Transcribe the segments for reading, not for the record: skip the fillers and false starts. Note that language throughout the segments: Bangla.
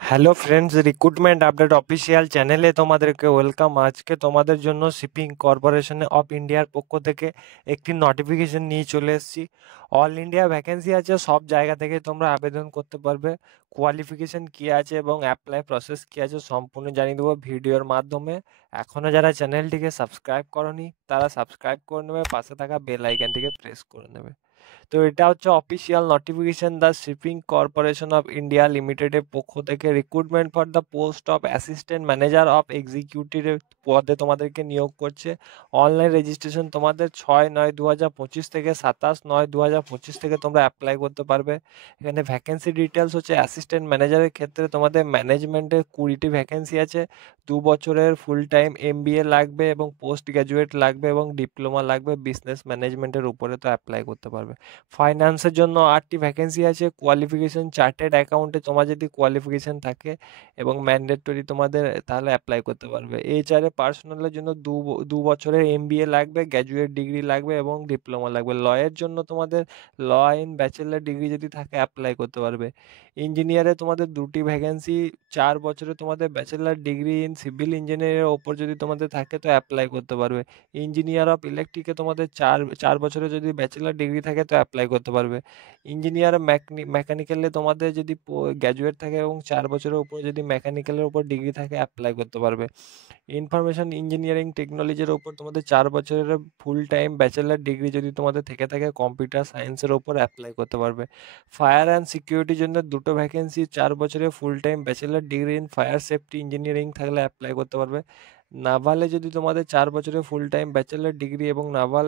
Hello friends, recruitment update official চ্যানেলে তোমাদেরকে ওয়েলকাম। আজকে তোমাদের জন্য শিপিং কর্পোরেশন অফ ইন্ডিয়ার পক্ষ থেকে একটি নোটিফিকেশন নিয়ে চলে এসেছি। অল ইন্ডিয়া ভ্যাকেন্সি আছে, সব জায়গা থেকে তোমরা আবেদন করতে পারবে। কোয়ালিফিকেশন কী আছে এবং অ্যাপ্লাই প্রসেস কী আছে সম্পূর্ণ জানিয়ে দেবো ভিডিওর মাধ্যমে। এখনও যারা চ্যানেলটিকে সাবস্ক্রাইব করনি তারা সাবস্ক্রাইব করে নেবে, পাশে থাকা বেল আইকনটিকে প্রেস করে নেবে। তো এটা হচ্ছে official notification, the shipping corporation of India লিমিটেডের পক্ষ থেকে recruitment for the post of assistant manager of executive পদে তোমাদেরকে নিয়োগ করছে। অনলাইন রেজিস্ট্রেশন তোমাদের 6/9/2025 থেকে 27/9/2025 থেকে তোমরা অ্যাপ্লাই করতে পারবে। এখানে ভ্যাকেন্সি ডিটেলস হচ্ছে অ্যাসিস্ট্যান্ট ম্যানেজারের ক্ষেত্রে তোমাদের ম্যানেজমেন্টে 20টি ভ্যাকেন্সি আছে। 2 বছরের ফুল টাইম MBA লাগবে এবং পোস্ট গ্র্যাজুয়েট লাগবে এবং ডিপ্লোমা লাগবে বিজনেস ম্যানেজমেন্টের উপরে, তো অ্যাপ্লাই করতে পারবে। ফাইন্যান্সের জন্য 8টি ভ্যাকেন্সি আছে। কোয়ালিফিকেশন চার্টেড অ্যাকাউন্টে তোমার যদি কোয়ালিফিকেশন থাকে এবং ম্যান্ডেটরি তোমাদের, তাহলে অ্যাপ্লাই করতে পারবে। HR পার্সোনালের জন্য 2 বছরের MBA লাগবে, গ্র্যাজুয়েট ডিগ্রি লাগবে এবং ডিপ্লোমা লাগবে। লয়ের জন্য তোমাদের ল ইন ব্যাচেলার ডিগ্রি যদি থাকে অ্যাপ্লাই করতে পারবে। ইঞ্জিনিয়ারে তোমাদের 2টি ভ্যাকেন্সি, 4 বছরে তোমাদের ব্যাচেলার ডিগ্রি ইন সিভিল ইঞ্জিনিয়ারের ওপর যদি তোমাদের থাকে তো অ্যাপ্লাই করতে পারবে। ইঞ্জিনিয়ার অফ ইলেকট্রিকে তোমাদের চার বছরে যদি ব্যাচেলার ডিগ্রি থাকে তো অ্যাপ্লাই করতে পারবে। ইঞ্জিনিয়ার মেকানিক্যালে তোমাদের যদি গ্র্যাজুয়েট থাকে এবং 4 বছরের উপর যদি মেকানিক্যালের উপর ডিগ্রি থাকে অ্যাপ্লাই করতে পারবে। ইনফরমেশন ইঞ্জিনিয়ারিং টেকনোলজির ওপর তোমাদের 4 বছরের ফুল টাইম ব্যাচেলার ডিগ্রি যদি তোমাদের থেকে থাকে কম্পিউটার সায়েন্সের ওপর অ্যাপ্লাই করতে পারবে। ফায়ার অ্যান্ড সিকিউরিটির জন্য 2টো ভ্যাকেন্সি, 4 বছরের full time bachelor degree in fire safety engineering থাকলে অ্যাপ্লাই করতে পারবে। নাভালে যদি তোমাদের 4 বছরের ফুল টাইম ব্যাচেলার ডিগ্রি এবং নাভাল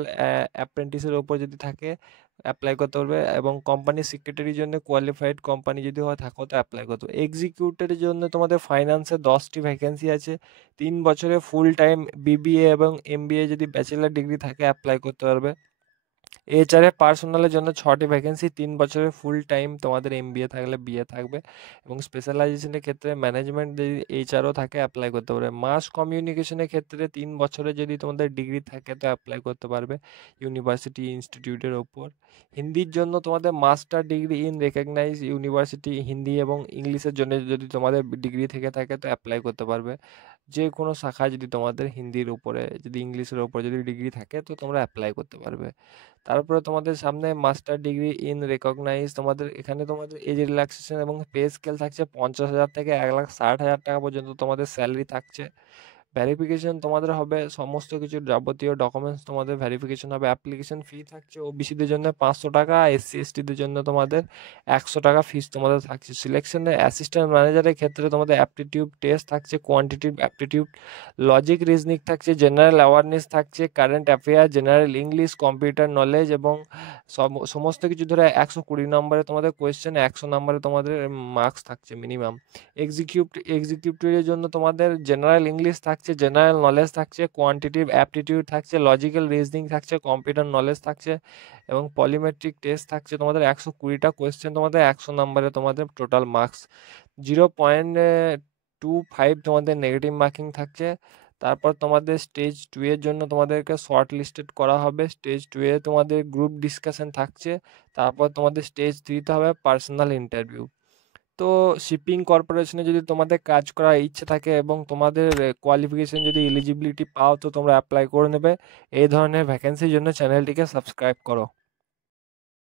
অ্যাপ্রেন্টিসের ওপর যদি থাকে অ্যাপ্লাই করতে পারবে। এবং কোম্পানি সেক্রেটারির জন্য কোয়ালিফাইড কোম্পানি যদি হয় থাকো তো অ্যাপ্লাই করতে পারবে। এক্সিকিউটিভের জন্য তোমাদের ফাইন্যান্সে 10টি ভ্যাকেন্সি আছে। 3 বছরের ফুল টাইম BBA এবং MBA যদি ব্যাচেলার ডিগ্রি থাকে অ্যাপ্লাই করতে পারবে। পার্সোনালের জন্য 6টি ভ্যাকেন্সি, 3 বছরের ফুল টাইম তোমাদের MBA থাকলে BA থাকবে এবং স্পেশালাইজেশনের ক্ষেত্রে ম্যানেজমেন্ট যদি HRও থাকে অ্যাপ্লাই করতে পারবে। মাস কমিউনিকেশনের ক্ষেত্রে 3 বছরে যদি তোমাদের ডিগ্রি থাকে তো অ্যাপ্লাই করতে পারবে ইউনিভার্সিটি ইনস্টিটিউটের ওপর। হিন্দির জন্য তোমাদের master degree in recognise university Hindi এবং ইংলিশের জন্য যদি তোমাদের ডিগ্রি থেকে থাকে তো অ্যাপ্লাই করতে পারবে। যে কোনো শাখায় যদি তোমাদের হিন্দির উপরে যদি ইংলিশের ওপরে যদি ডিগ্রি থাকে তো তোমরা অ্যাপ্লাই করতে পারবে। তারপরে তোমাদের সামনে মাস্টার ডিগ্রি ইন রেকগনাইজ, তোমাদের এখানে তোমাদের এজ রিল্যাক্সেশন এবং পে স্কেল থাকছে 50,000 থেকে 1,60,000 টাকা পর্যন্ত তোমাদের স্যালারি থাকছে। ভেরিফিকেশন তোমাদের হবে সমস্ত কিছু যাবতীয় ডকুমেন্টস তোমাদের ভেরিফিকেশন হবে। অ্যাপ্লিকেশন ফি থাকছে OBCদের জন্য 500 টাকা, SC/STদের জন্য তোমাদের 100 টাকা ফিস তোমাদের থাকছে। সিলেকশনে অ্যাসিস্ট্যান্ট ম্যানেজারের ক্ষেত্রে তোমাদের অ্যাপটিটিউড টেস্ট থাকছে, কোয়ান্টিটিভ অ্যাপটিটিউড, লজিক রিজনিং থাকছে, জেনারেল অ্যাওয়ারনেস থাকছে, current affair, general English, computer knowledge এবং সমস্ত কিছু ধরে 120 নম্বরে তোমাদের কোয়েশ্চেন, 100 নম্বরে তোমাদের মার্কস থাকছে মিনিমাম। এক্সিকিউটিভের জন্য তোমাদের জেনারেল ইংলিশ থাকছে, জেনারেল নলেজ থাকছে, কোয়ান্টিটিভ অ্যাপটিটিউড থাকছে, লজিক্যাল রিজনিং থাকছে, কম্পিউটার নলেজ থাকছে এবং পলিমেট্রিক টেস্ট থাকছে। তোমাদের 120টা কোয়েশ্চেন, তোমাদের 100 নম্বরে তোমাদের টোটাল মার্কস। 0.25 তোমাদের নেগেটিভ মার্কিং থাকছে। তারপর তোমাদের স্টেজ 2 এর জন্য তোমাদেরকে শর্ট লিস্টেড করা হবে। স্টেজ 2 এ তোমাদের গ্রুপ ডিসকাশন থাকছে। তারপর তোমাদের স্টেজ 3তে হবে পার্সোনাল ইন্টারভিউ। তো শিপিং কর্পোরেশনে যদি তোমাদের কাজ করার ইচ্ছে থাকে এবং তোমাদের কোয়ালিফিকেশন যদি এলিজিবিলিটি পাও তো তোমরা অ্যাপ্লাই করে নেবে। এই ধরনের ভ্যাকেন্সির জন্য চ্যানেলটিকে সাবস্ক্রাইব করো।